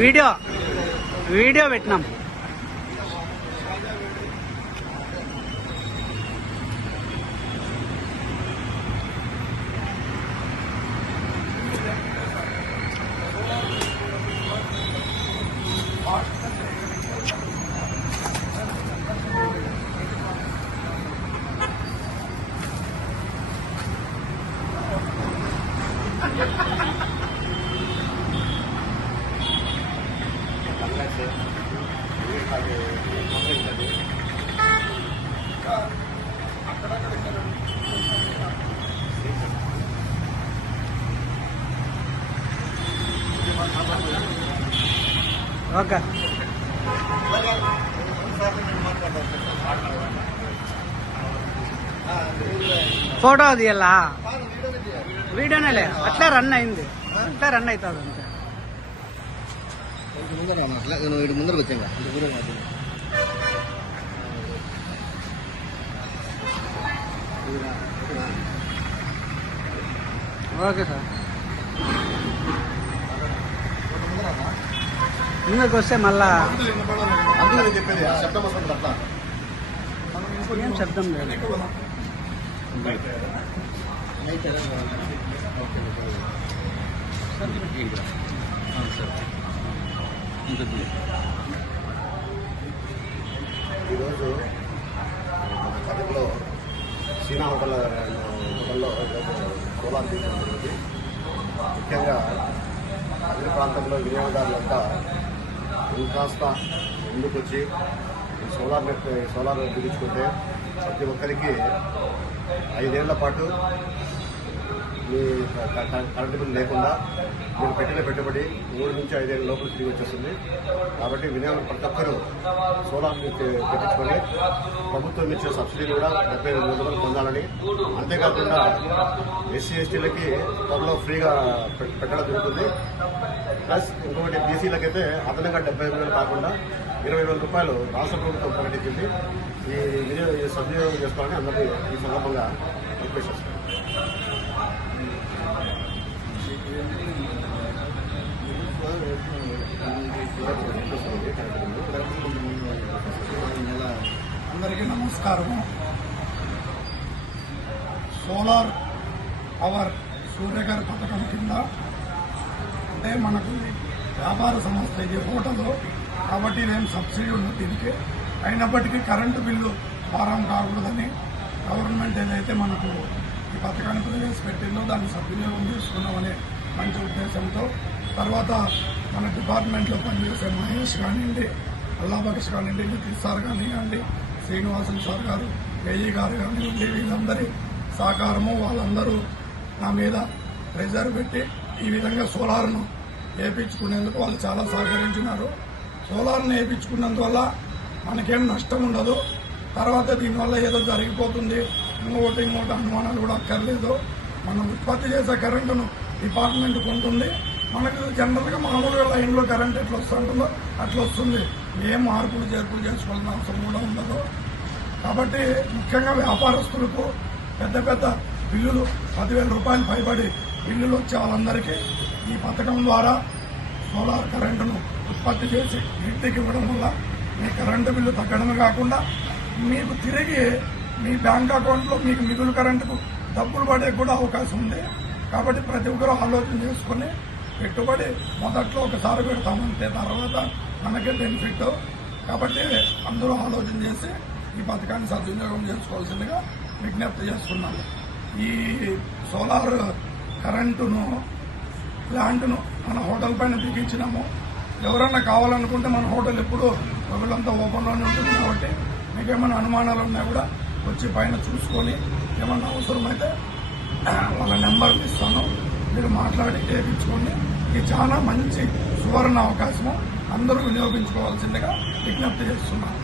Video video పెట్టినాం. Okay photo తీయాలా వీడియోనేలే అట్లా రన్ అయింది అట్లా రన్ అవుతుంది అంతే ముందర అట్లా నువ్వు ఇటు ముందరకు వచ్చాను ఇంత దూరం కాదు. ఓకే సార్ ముందుకు వస్తే మళ్ళా అందుకే నేను చెప్పేది ఆ శబ్దం వస్తుంది అట్లా ఏం శబ్దం లేదు ఈరోజు కథలో సీనా హోటల్ హోటల్లో కోలాలు సోలార్ తీయడం జరిగింది. ముఖ్యంగా అదే ప్రాంతంలో వినియోగదారులంతా ఇంకాస్త ముందుకొచ్చి ఈ సోలార్ నెట్ సోలార్ బిగించుకుంటే ప్రతి ఒక్కరికి ఐదేళ్ళ పాటు మీ క- కరెంటు లేకుండా మీరు పెట్టిన పెట్టుబడి మూడు నుంచి ఐదేళ్ళ లోపల తిరిగి వచ్చేస్తుంది. కాబట్టి వినియోగం ప్రతి ఒక్కరూ సోలార్ పెట్టించుకొని ప్రభుత్వం ఇచ్చే సబ్సిడీ కూడా డెబ్బై ఐదు వేల రూపాయలు పొందాలని. అంతేకాకుండా ఎస్సీ ఎస్టీలకి త్వరలో ఫ్రీగా పె- పెట్టడం జరుగుతుంది. ప్లస్ ఇంకొకటి బీసీలకైతే అదనంగా డెబ్బై ఐదు వేలు కాకుండా ఇరవై వేల రూపాయలు రాష్ట్ర ప్రభుత్వం ప్రకటించింది. ఈ వినియోగ సద్వినియోగం చేసుకోవాలని అందరినీ ఈ సందర్భంగా రిక్వెస్ట్ చేస్తాను అందరికీ నమస్కారం. సోలార్ పవర్ సూర్యగారి పథకం కింద అంటే మనకు వ్యాపార సంస్థ ఇది హోటల్ కాబట్టి ఇదేం సబ్సిడీ ఉంది దీనికి అయినప్పటికీ కరెంటు బిల్లు భారం కాకూడదని గవర్నమెంట్ ఏదైతే మనకు ఈ పథకాన్ని ప్రవేశపెట్టిందో దాన్ని సద్వినియోగం చేసుకున్నామనే మంచి ఉద్దేశంతో తర్వాత మన డిపార్ట్మెంట్లో పనిచేసే మహేష్ కానివ్వండి అల్లాబక్ష్ కానివ్వండి నితీష్ సార్ కానివ్వండి శ్రీనివాసన్ సార్ గారు ఏఈ గారు కానివ్వండి వీళ్ళందరి సహకారము వాళ్ళందరూ నా మీద ప్రెజర్ పెట్టి ఈ విధంగా సోలార్ను వేయించుకునేందుకు వాళ్ళు చాలా సహకరించినారు. సోలార్ను వేయించుకున్నందువల్ల మనకేం నష్టం ఉండదు. తర్వాత దీనివల్ల ఏదో జరిగిపోతుంది. ఇంకోటి ఇంకోటి అనుమానాలు కూడా అక్కర్లేదు. మనం ఉత్పత్తి చేసే కరెంటును డిపార్ట్మెంట్ కొంటుంది. మనకు జనరల్గా మామూలుగా లైన్లో కరెంట్ ఎట్లా వస్తుంటుందో అట్లా వస్తుంది. ఏం మార్పులు చేర్పులు చేసుకోవాలన్న అవసరం కూడా ఉండదు. కాబట్టి ముఖ్యంగా వ్యాపారస్తులకు పెద్ద పెద్ద బిల్లులు పదివేల రూపాయలు పైబడి బిల్లులు వచ్చే వాళ్ళందరికీ ఈ పథకం ద్వారా సోలార్ కరెంటును ఉత్పత్తి చేసి ఇంటికి ఇవ్వడం వల్ల మీ కరెంటు బిల్లు తగ్గడమే కాకుండా మీకు తిరిగి మీ బ్యాంక్ అకౌంట్లో మీకు మిగులు కరెంటుకు డబ్బులు పడే కూడా అవకాశం ఉంది. కాబట్టి ప్రతి ఒక్కరూ ఆలోచన చేసుకుని పెట్టుబడి మొదట్లో ఒకసారి పెడతామంటే తర్వాత మనకే బెనిఫిట్ కాబట్టి అందరూ ఆలోచన చేసి ఈ పథకాన్ని సద్వినియోగం చేసుకోవాల్సిందిగా విజ్ఞప్తి చేస్తున్నాను. ఈ సోలార్ కరెంటును ప్లాంట్ను మన హోటల్ పైన బిగించినాము. ఎవరన్నా కావాలనుకుంటే మన హోటల్ ఎప్పుడు ప్రజలంతా ఓపెన్లోనే ఉంటుంది కాబట్టి మీకు ఏమైనా అనుమానాలు ఉన్నా కూడా వచ్చి పైన చూసుకొని ఏమన్నా అవసరమైతే వాళ్ళ నెంబర్ ఇస్తాను. మీరు మాట్లాడి చేయించుకోండి ఇది చాలా మంచి సువర్ణ అవకాశము. అందరూ వినియోగించుకోవాల్సిందిగా విజ్ఞప్తి చేస్తున్నాను.